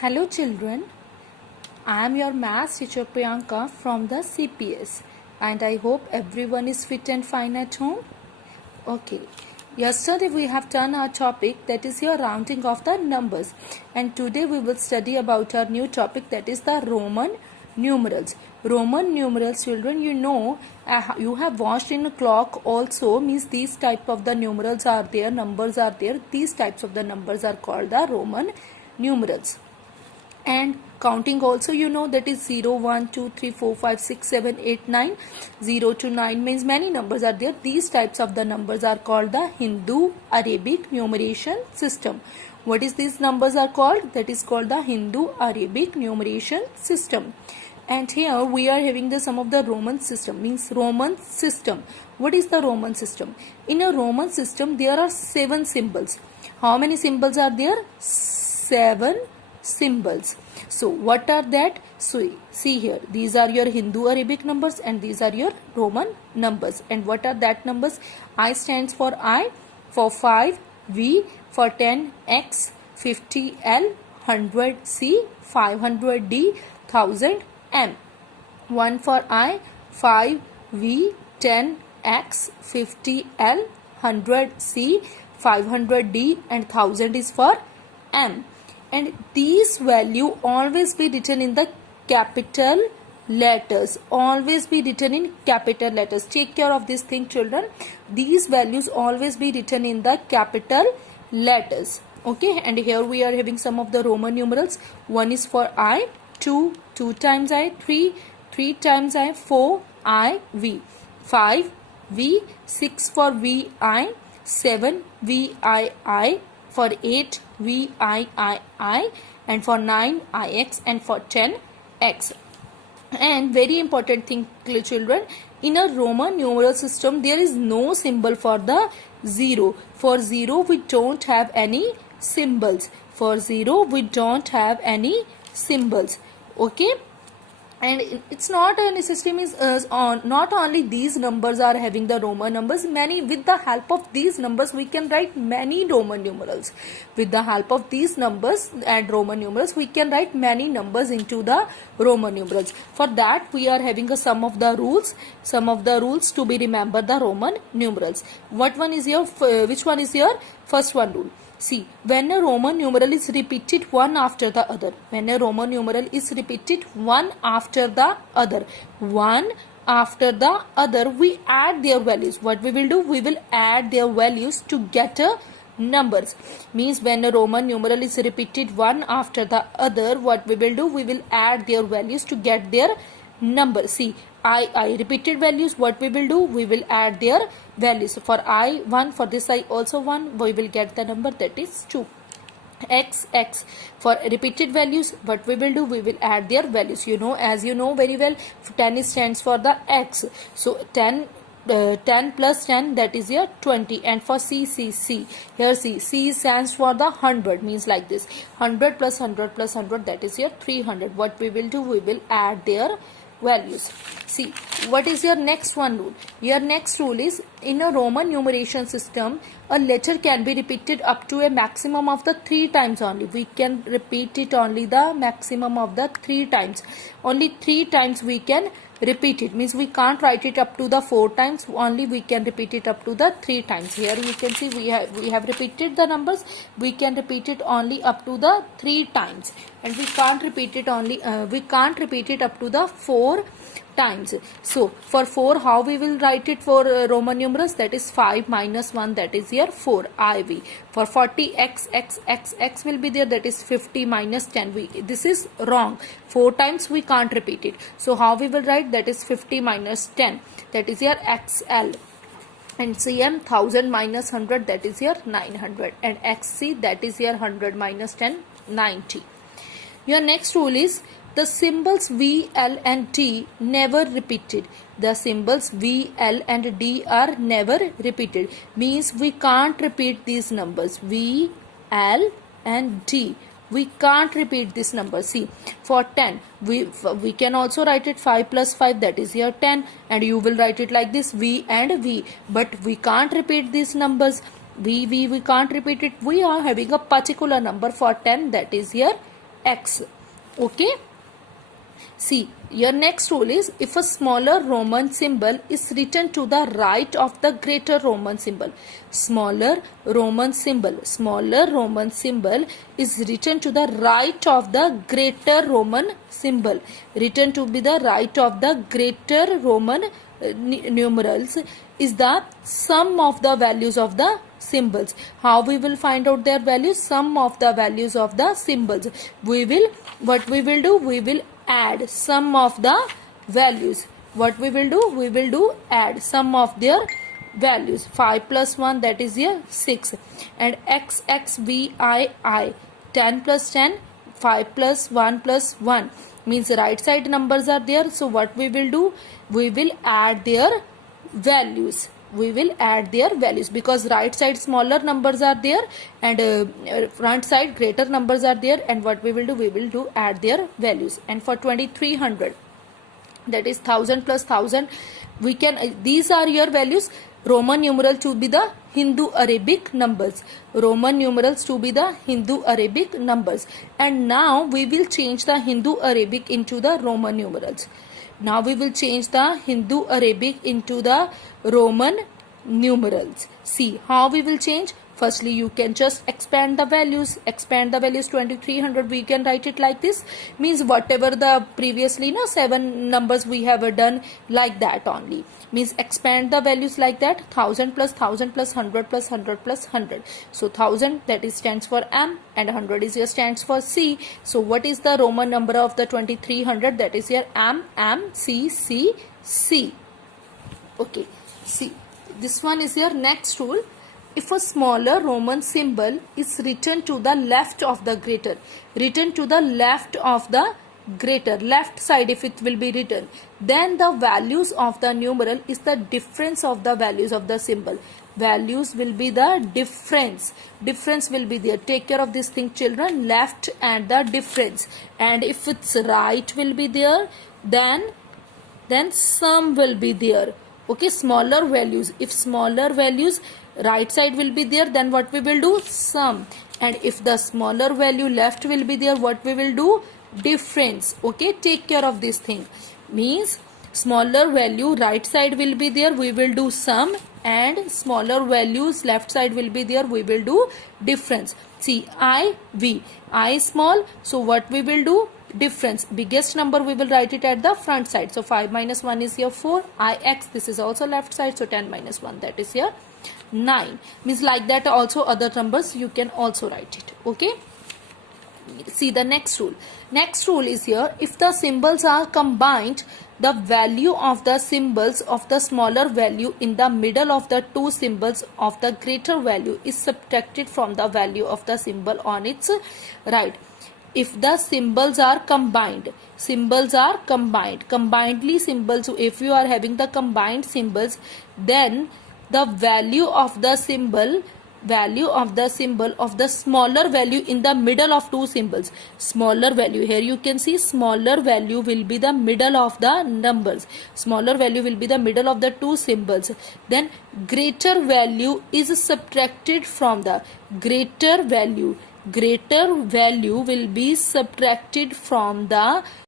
Hello children, I am your maths teacher Priyanka from the CPS and I hope everyone is fit and fine at home. Okay, yesterday we have done our topic that is your rounding of the numbers and today we will study about our new topic that is the Roman numerals. Roman numerals children, you know, you have watched in a clock also, means these type of the numerals are there, numbers are there, these types of the numbers are called the Roman numerals. And counting also, you know, that is 0 1 2 3 4 5 6 7 8 9. 0 to 9 means many numbers are there. These types of the numbers are called the Hindu Arabic numeration system. What is these numbers are called? That is called the Hindu Arabic numeration system. And here we are having the some of the Roman system, means Roman system. What is the Roman system? In a Roman system there are 7 symbols. How many symbols are there? 7 symbols. So what are that? So see here, these are your Hindu Arabic numbers and these are your Roman numbers. And what are that numbers? I stands for I, for 5 V, for 10 X, 50 L, 100 C, 500 D, 1000 M. 1 for I, 5 V, 10 X, 50 L, 100 C, 500 D and 1000 is for M. And these value always be written in the capital letters. Always be written in capital letters. Take care of this thing children. These values always be written in the capital letters. Okay, and here we are having some of the Roman numerals. 1 is for I, 2, 2 times I, 3, 3 times I, 4, I, V, 5, V, 6 for V, I, 7, V, I, for 8 VII and for 9 IX and for 10 X. And very important thing children, in a Roman numeral system there is no symbol for the 0. For 0 we don't have any symbols. For 0 we don't have any symbols. Okay. And it's not a necessity, means not only these numbers are having the Roman numbers, many, with the help of these numbers we can write many Roman numerals. With the help of these numbers and Roman numerals we can write many numbers into the Roman numerals. For that we are having a some of the rules to be remember the Roman numerals. What one is your which one is your first one rule? See, when a Roman numeral is repeated one after the other, when a Roman numeral is repeated one after the other, one after the other, we add their values. What we will do? We will add their values to get a numbers. Means when a Roman numeral is repeated one after the other, what we will do? We will add their values to get their number. See, I repeated values, what we will do? We will add their values. For I 1, for this I also 1, we will get the number that is 2. X for repeated values, what we will do? We will add their values. You know, as you know very well, 10 stands for the X. So 10 plus 10, that is your 20. And for C, here C stands for the 100, means like this, 100 plus 100 plus 100, that is your 300. What we will do? We will add their values. See, what is your next one rule? Your next rule is, in a Roman numeration system, a letter can be repeated up to a maximum of the 3 times only. We can repeat it only the maximum of the 3 times. Only 3 times we can repeat it, means we can't write it up to the 4 times, only we can repeat it up to the 3 times. Here you can see we have repeated the numbers, we can repeat it only up to the 3 times, and we can't repeat it up to the 4 times. So for 4, how we will write it for Roman numerals? That is 5 minus 1, that is here 4 IV. For 40 X will be there, that is 50 minus 10. This is wrong. 4 times we can't repeat it. So how we will write? That is 50 minus 10, that is here XL. And CM 1000 minus 100, that is here 900. And XC, that is here 100 minus 10, 90. Your next rule is, the symbols V, L and D never repeated. The symbols V, L and D are never repeated. Means we can't repeat these numbers. V, L and D. We can't repeat this number. See, for 10, we can also write it 5 plus 5, that is here 10. And you will write it like this, V and V. But we can't repeat these numbers. We can't repeat it. We are having a particular number for 10, that is here x. Okay. See, your next rule is if a smaller Roman symbol is written to the right of the greater Roman symbol. Smaller Roman symbol is written to the right of the greater Roman symbol. Written to be the right of the greater Roman numerals is the sum of the values of the symbols. How we will find out their values? Sum of the values of the symbols. We will add sum of the values. What we will do? We will do add sum of their values. 5 plus 1, that is here 6. And x, x, v, I. 10 plus 10, 5 plus 1 plus 1. Means right side numbers are there. So what we will do? We will add their values. We will add their values because right side smaller numbers are there and front side greater numbers are there, and what we will do? We will do add their values. And for 2300, that is 1000 plus 1000, we can these are your values. Roman numeral to be the Hindu Arabic numbers. Roman numerals to be the Hindu Arabic numbers. And now we will change the Hindu Arabic into the Roman numerals. Now we will change the Hindu Arabic into the Roman numerals. See how we will change. Firstly, you can just expand the values. 2300, we can write it like this. Means whatever the previously 7 numbers we have done, like that only. Means expand the values like that. 1000 plus 1000 plus 100 plus 100 plus 100. So 1000, that is stands for M, and 100 is here stands for C. So what is the Roman number of the 2300? That is here M, C, C, C. Okay. See, this one is your next rule. If a smaller Roman symbol is written to the left of the greater, left side if it will be written, then the values of the numeral is the difference of the values of the symbol. Values will be the difference. Difference will be there. Take care of this thing, children. Left and the difference. And if it's right will be there, then sum will be there. Okay, smaller values. If smaller values right side will be there, then what we will do? Sum. And if the smaller value left will be there, what we will do? Difference. Okay, take care of this thing. Means smaller value right side will be there, we will do sum, and smaller values left side will be there, we will do difference. See, I, V. I small, so what we will do? Difference. Biggest number we will write it at the front side. So 5 minus 1 is here 4. Ix, this is also left side. So 10 minus 1, that is here 9. Means like that also other numbers you can also write it. Okay. See the next rule. Next rule is here. If the symbols are combined, the value of the symbols of the smaller value in the middle of the two symbols of the greater value is subtracted from the value of the symbol on its right. If the symbols are combined, combinedly symbols, if you are having the combined symbols, then the value of the symbol of the smaller value in the middle of two symbols, smaller value, here you can see smaller value will be the middle of the numbers, smaller value will be the middle of the two symbols, then greater value is subtracted from the greater value will be subtracted from the